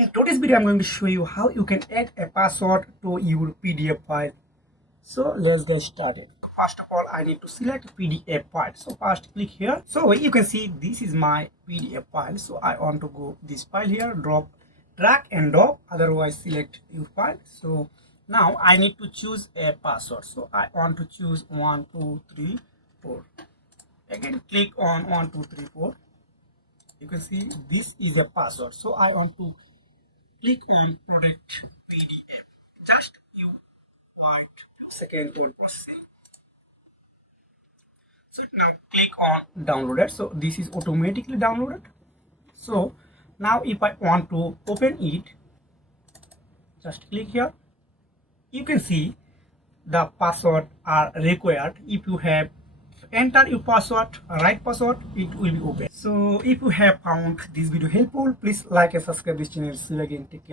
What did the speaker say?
In today's video, I'm going to show you how you can add a password to your PDF file. So let's get started. First of all, I need to select PDF file. So first click here. So you can see this is my PDF file. So I want to go this file here, drag and drop, otherwise select your file. So now I need to choose a password. So I want to choose 1 2 3 4. Again click on 1 2 3 4. You can see this is a password. So I want to click on product PDF. Just you wait a second for processing. So now click on downloaded. So this is automatically downloaded. So now if I want to open it, just click here. You can see the password are required. If you have enter your password, right password, it will be open. So if you have found this video helpful, please like and subscribe this channel. See you again. Take care.